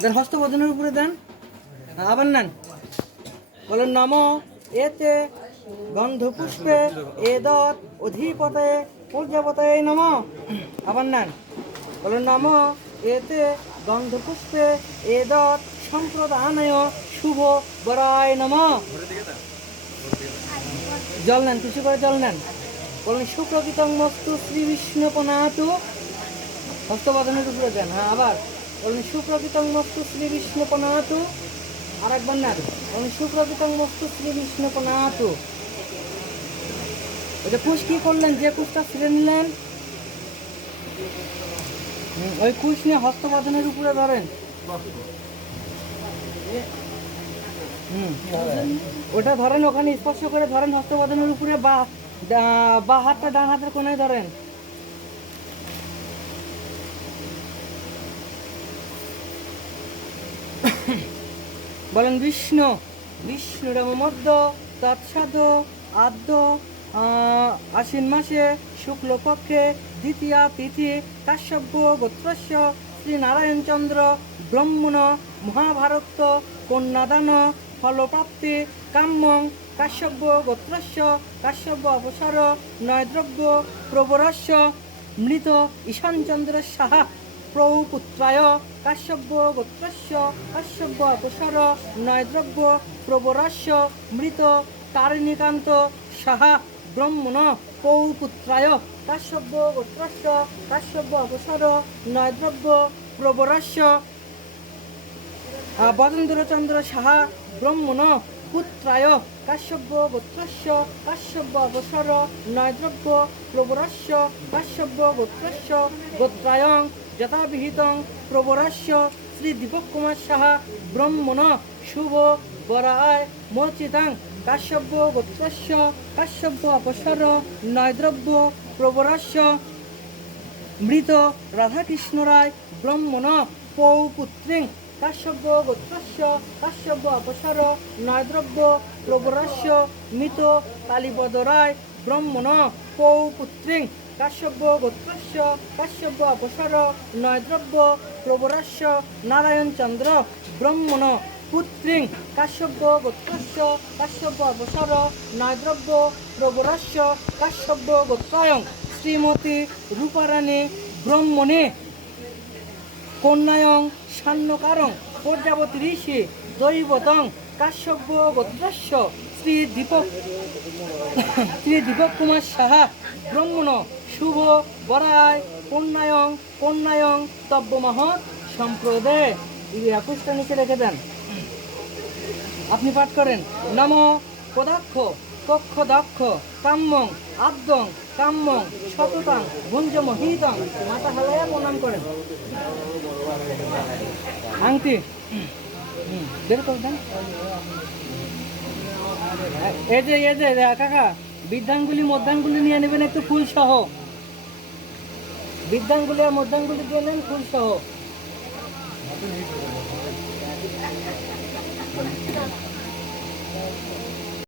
দেন হস্তবদনের উপরে দেন, আবার নেন, বলেন নম এতে গন্ধপুষ্পে এদৎ অধিপতে প্রজাপতে নম। আবার নেন, বলেন নম এতে গন্ধপুষ্পে এদৎ সম্প্রদানায় শুভ বরায় নম। জল নেন, কিছু করে জল নেন, বলেন সুপ্রকৃতং মস্তু শ্রী বিষ্ণু প্রণাতু। হস্তবদনের উপরে দেন, হ্যাঁ আবার বলেন সুপ্রকৃতং মস্তু শ্রী বিষ্ণু প্রণাতু। আর একবার নেন, বলেন সুপ্রকৃতং মস্তু শ্রী বিষ্ণু প্রণাতু। ওইটা কুশ কি করলেন, যে কুশটা ছিঁড়ে নিলেন ওই কুশ নিয়ে হস্তবদনের উপরে ধরেন। ওটা ধরেন, ওখানে স্পর্শ করে ধরেন হস্তবদনের উপরে, বা হাতটা ডান হাতের কোনায় ধরেন। বলেন বিষ্ণু বিষ্ণুরম মধ্য তৎসাদ আদ্য আশ্বিন মাসে শুক্লপক্ষে দ্বিতীয়া তিথি কাশ্যপ গোত্রস্য শ্রীনারায়ণচন্দ্র ব্রহ্মণ মহাভারত কন্যাদান ফলপ্রাপ্তি কাম্যং কাশ্যপ গোত্রস্য কাশ্যপ অবসর নয়দ্রব্য প্রবরস্য মৃত ঈশানচন্দ্র সাহা প্রৌপুত্রায় কাশ্যপ গোত্রস্য কাশ্যপ অপসর নয়দ্রব্য প্রবরস্য মৃত তারিণীকান্ত সাহা ব্রহ্মণ পৌপুত্রায় কাশ্যপ গোত্রস্য কাশ্যপ অপসর নয়দ্রব্য প্রবরস্য বজেন্দ্রচন্দ্র সাহা ব্রহ্মণ পুত্রায় কাশ্যপ গোত্রস্য কাশ্যপ অবসর নয়দ্রব্য প্রবরস্য কাশ্যপ গোত্রস্য গোত্রায়ং যথাবিহিতং প্রবরস্য শ্রী দীপক কুমার সাহা ব্রহ্মণ শুভ বরায় মোচিতাং কাশ্যপ গোত্রস্য কাশ্যপ অপসর নয়দ্রব্য প্রবরস্য মৃত রাধাকৃষ্ণ রায় ব্রহ্মণ পৌপুত্রিং কাশ্যপ গোত্রস্য কাশ্যপ অপসর নয়দ্রব্য প্রবরস্য মৃত কালীপদ রায় ব্রহ্মণ পৌপুত্রিং কাশ্যপ গোত্রস্য কাশ্যপ অপসর নয়দ্রব্য প্রবরস্য নারায়ণচন্দ্র ব্রহ্মণ পুত্রিং কাশ্যপ গোত্রস্য কাশ্যপ অপসর নয়দ্রব্য প্রবরস্য কাশ্যপ গোত্রায়ং শ্রীমতী রূপারাণী ব্রহ্মণে কন্যায়ং সান্নকারং প্রজাপতি ঋষি দৈবতং কাশ্যপ গোত্রস্য শ্রী দীপক কুমার সাহা ব্রহ্মণ শুভ বরায় কন্যায়ং কন্যায়ং তব্যমহ সম্প্রদায়। এই 21টা নিচে রেখে দেন, আপনি পাঠ করেন নম পদাক্ষ কক্ষ দক্ষ কাম্যং আদ্যং কাম্যং শততাং ভুঞ্জমহিতং। মাথা হালাইয়া প্রণাম করেন। আংটি বের করে দেন। এই যে কাকা, বৃদ্ধাঙ্গুলি মধ্যাঙ্গুলি নিয়ে নেবেন একটু ফুল সহ। বৃদ্ধাঙ্গুলি আর মধ্যাঙ্গুলি দিয়ে নেন ফুল সহ।